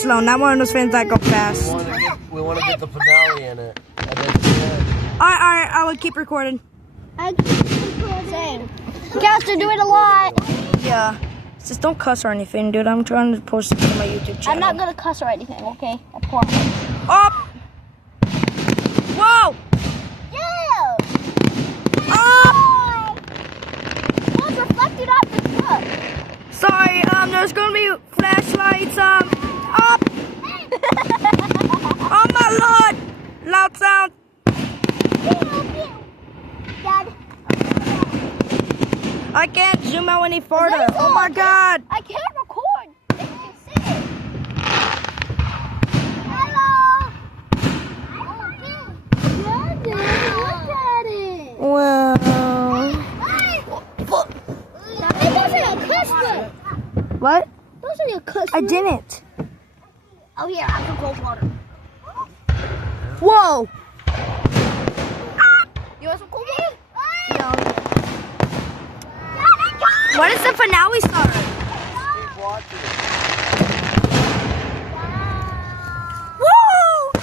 slow, not one of those fans that go fast. We want to get the finale in it. And then the end. Alright, I will keep recording. I keep recording. Same. Caster, do it a lot. Yeah. Just don't cuss or anything, dude. I'm trying to post it to my YouTube channel. I'm not gonna cuss or anything, okay? I promise. Up! Whoa! Yeah! Up! What's reflected off the truck? Sorry, there's gonna be flashlights, up! Oh my lord! Loud sound! Dad. I can't zoom out any further. Oh my god! I can't record. You can see it. Hello. Look at it. Wow. It wasn't a cuss word. What? It wasn't a cuss I word. didn't. Oh, here, I can cold water. Whoa! You want some cold water? No. When does the finale start? Keep watching. Woo!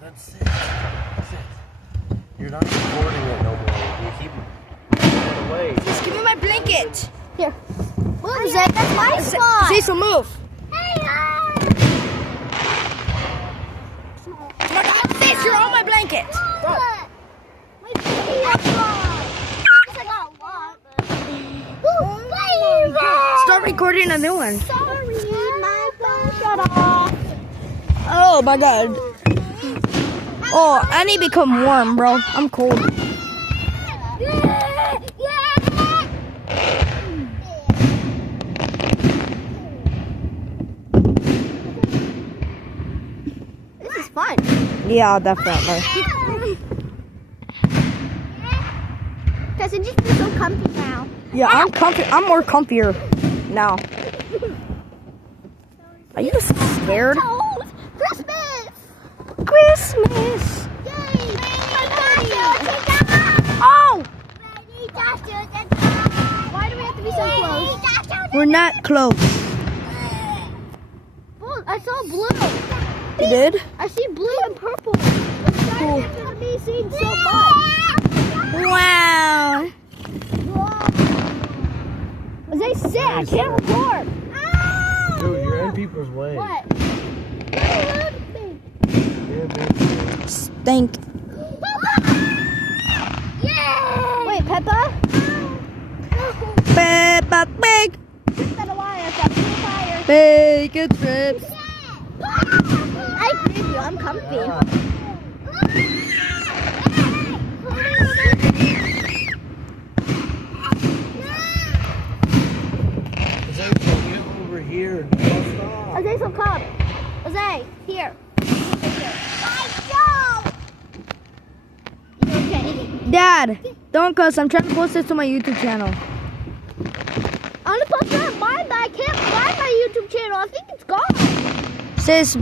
That's it. That's it. You're not recording it no more. You keep it away. Just give me my blanket. Here. Move, Zach. That's my spot. Cecil, move. Cecil, you're on my blanket. Start recording a new one. Sorry, my phone shut off. Oh my god. Oh, I need to become warm, bro. I'm cold. This is fun. Yeah, definitely. Because it just feels so comfy now. Yeah, I'm comfy. I'm more comfier now. Are you scared? Toes. Christmas! Christmas. Yay! Oh, Why do we have to be so close? we're not close. Oh, I saw blue. You did? I see blue and purple. It's Cool. different from me seeing so much. Wow. As I said, I can't record. Dude, you're in people's way. What? You're in people's way. Stink. Yay! Wait, Peppa? Peppa Pig. Set a wire, set a fire. Bacon strips. I agree with you, I'm comfy. Yeah. Jose, get over here and don't stop. Jose, so come. Jose, here. Okay. Dad, don't cuss. I'm trying to post this to my YouTube channel. I'm gonna post it on mine, but I can't find my YouTube channel. I think it's gone. Sis,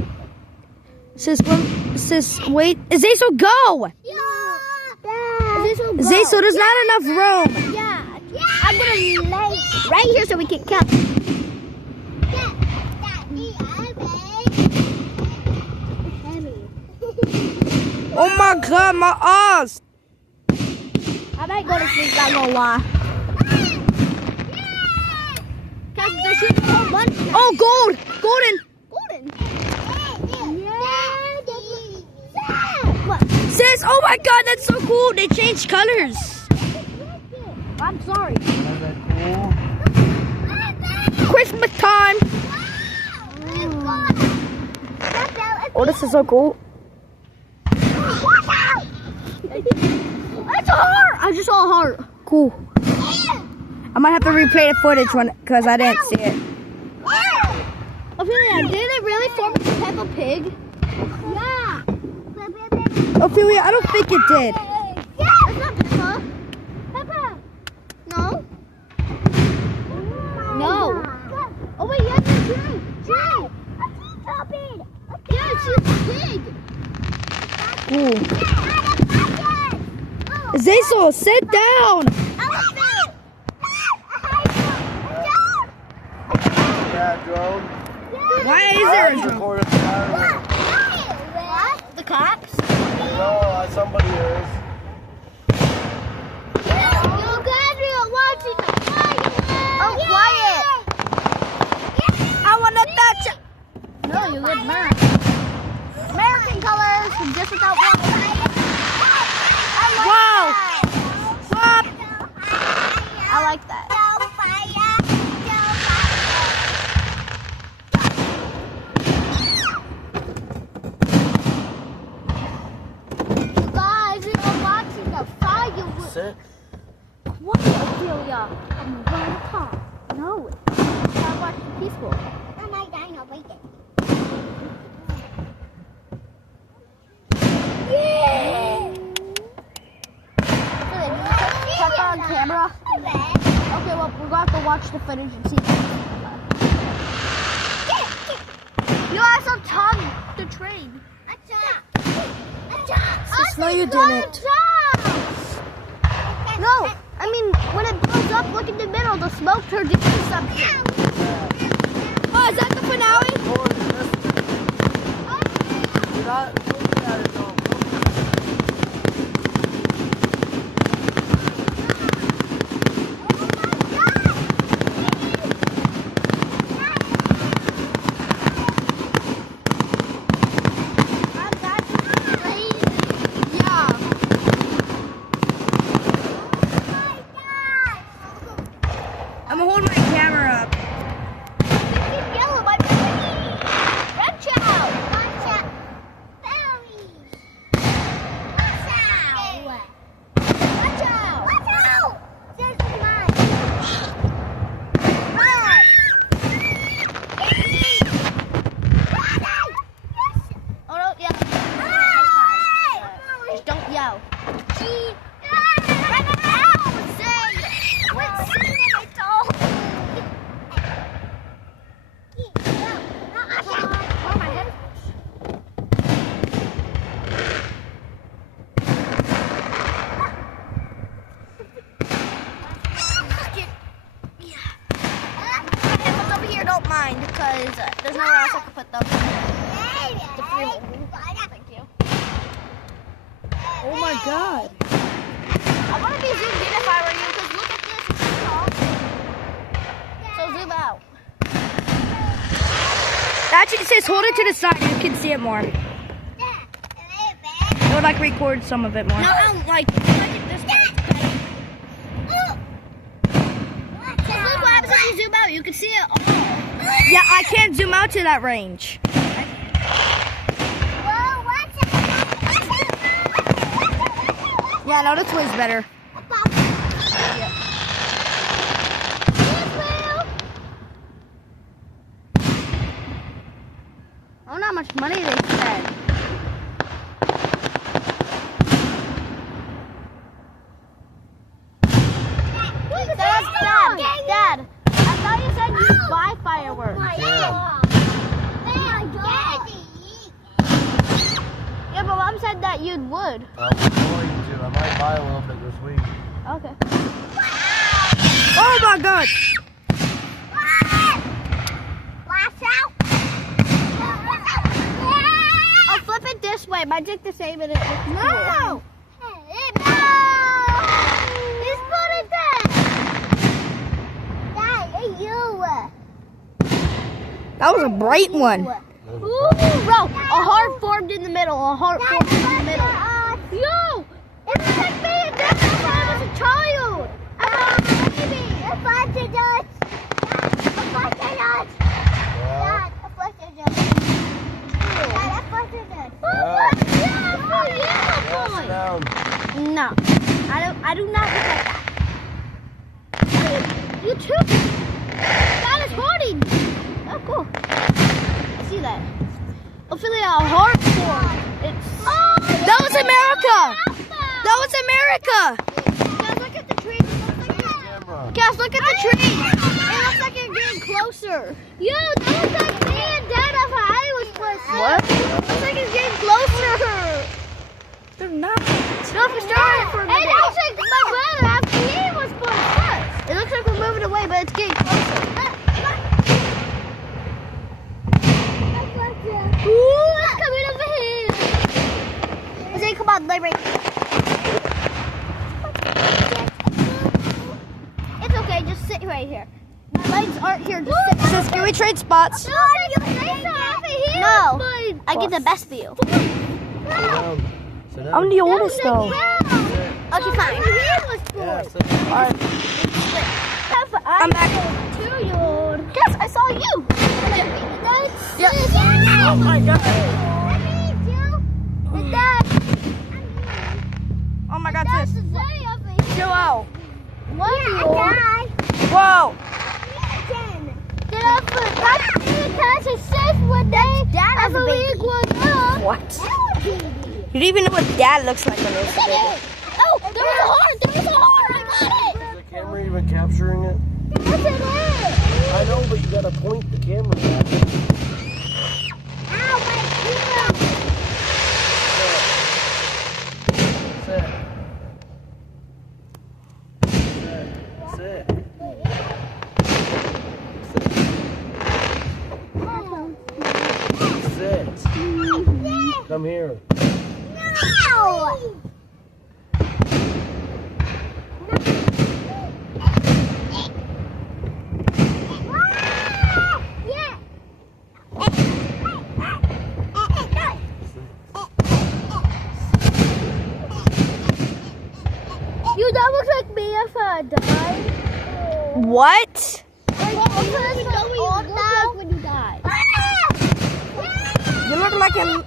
wait. Zaysel, go. Yeah. Zaysel, go. Zaysel, there's not enough room. Yeah. I'm gonna lay right here so we can count. Oh my god, my ass. I might go to sleep, not gonna lie. Cause they're shooting a whole bunch. Oh, gold. Golden. Golden. What? Sis, oh my god, that's so cool. They changed colors. I'm sorry. Isn't that cool? Christmas time. Oh, this is so cool. That's a heart. I just saw a heart. Cool. I might have to replay the footage because I didn't see it. Ophelia, did it really form into Peppa Pig? Yeah. Ophelia, I don't think it did. Yeah. It's not Peppa. Peppa. No. No. Oh wait, yes, it's Jay. Jay. Yeah, she's a pig. Cool. Zaysel, sit down. Elephant. there a I drone? recorded the siren. What? The cops? No, somebody is. You guys are watching the fireworks. Oh, quiet. I wanna touch it. No, you would not. American colors, just without one. Wow. Stop. I like that. You guys are watching the fireworks. Sit. What, Ophelia? I'm going to talk. No. I'm watching peaceful. Yeah. Check on camera. Okay, well, we're going to have to watch the footage and see. You also tugged the train. Sis, no, you didn't. No, I mean, when it blows up, look in the middle. The smoke turned into something. Oh, is that the finale? You're not looking at it, though. I'm gonna hold my camera up. Yellow, my red child. Watch out. Berries. Watch out. Watch out. Watch out. There's mine. Run. Oh, no, yeah. Just don't yell. Don't mind because there's nowhere else I can put them. Thank you. Oh my god. I want to be zoomed in if I were you because look at this. It's so awesome. So zoom out. Actually, it says hold it to the side. You can see it more. It would like record some of it more. No, I don't like it. I like it this way. So look what happens when you zoom out. You can see it all. Yeah, I can't zoom out to that range. Yeah, no, this way's better. I don't know how much money they spent. Dad, I thought you said you buy fireworks. Yeah, but Mom said that you would. I'm going to. I might buy a little bit this week. Okay. Oh my god. I'll flip it this way. Might take the same in it. No. Just put it there. That was a bright one. Ooh, bro, a heart formed in the middle. A heart formed in the middle. Yo, it looks like me and Dad when I was a child. I'm a baby. A flutter dot. A flutter dot. Dad, a flutter dot. Dad, a flutter dot. Oh, yeah, boy. Down. No, I do not look like that. You too. Dad is hoarding. Oh, cool. I see that. Ophelia, a heart form. It's. Oh, That was America. That was America. Guys, look at the tree. Camera. Guys, look at the tree. It looks like you're getting closer. Yo, that looks like me and Dad of Iowa's place. What? Looks like it's getting closer. They're not. No, for starting for Hey, that looks like my brother after he was born first. It looks like we're moving away, but it's getting closer. right here. My legs aren't here. Just sit. Sis, can we trade spots? No, I get the best view. Sit down. Sit down. I'm the oldest though. Okay, fine. Yeah, sit down. Alright, I'm back. Yes, I saw you. Yeah. Oh my god. Oh my god, sis. Chill out. Whoa. What? You didn't even know what dad looks like when he was a baby. Oh, there was a heart. There was a heart. I got it. Is the camera even capturing it? Yes, it is. I know, but you gotta point the camera back. Ow, my heel. Sit. Sit. Sit. Sit. Come here. No. You that looks like me if I died. What? When you die.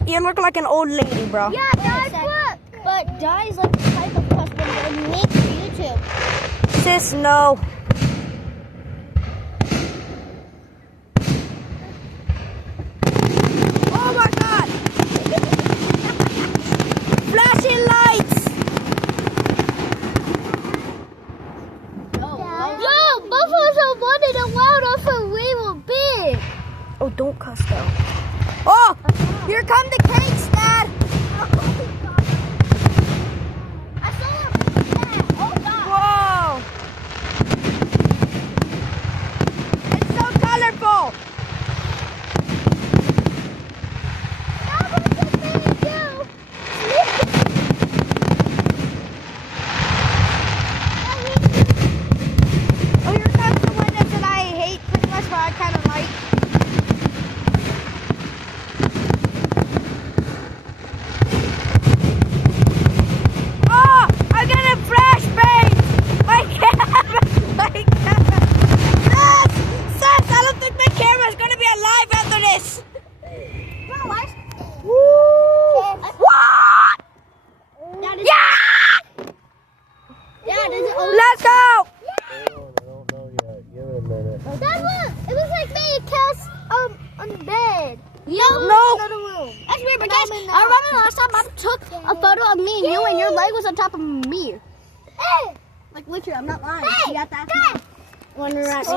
You look like an old lady, bro. Yeah, guys, look. But die is like the type of custom that you make for YouTube. Sis, no. Oh my god! Flashing lights! Yo, buffaloes are running around us and we were big. Oh, don't cuss though. Oh! Here come the cakes, Dad! I saw them. Oh, God. Whoa! It's so colorful! Oh, here comes the one that I hate pretty much, but I kind of like. Oh, I'm getting flashbangs! My camera! My camera! Yes! Sus, I don't think my camera's gonna be alive after this! Woo! What? Yeah! Let's go! I don't know yet. Give it a minute. Dad, look! It was like me and Cass on the bed. No. Another room. That's weird, but guys, I remember last time Mom took a photo of me and you, and your leg was on top of me. Hey! Like literally, I'm not lying. Hey! You got that? When we're at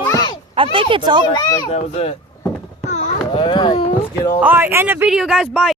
I think it's over. Like that was it. Alright, let's get all Alright, end the video, guys. Bye.